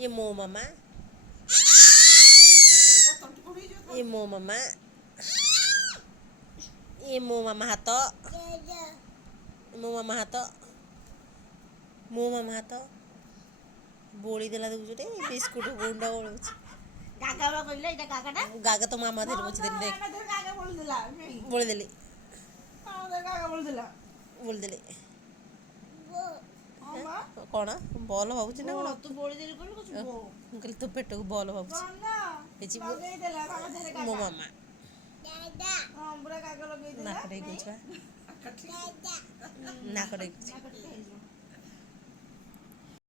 ये मो मामा ये मो मामा ये मो मामा हाथ मो मामा हाथ मो मामा हाथ बोली देला देखुଛୁ रे बिस्कुट गुंडा बोलୁଛି गागा बा कहले एटा गागाटा गागा तो मामा धरे बची देली देख गागा बोलदिला बोली देली गागा बोलदिला बोली देली मामा कौन बॉल भाବୁଛି ना कौन तू बोली देली कोन कुछ बो अंकल तो पेट को बॉल भाବୁଛି ना हेची लगे देला मामा धरे गागा मो मामा दादा हां पूरा गागा लगे देला नाक रे कुछ नाक रे कुछ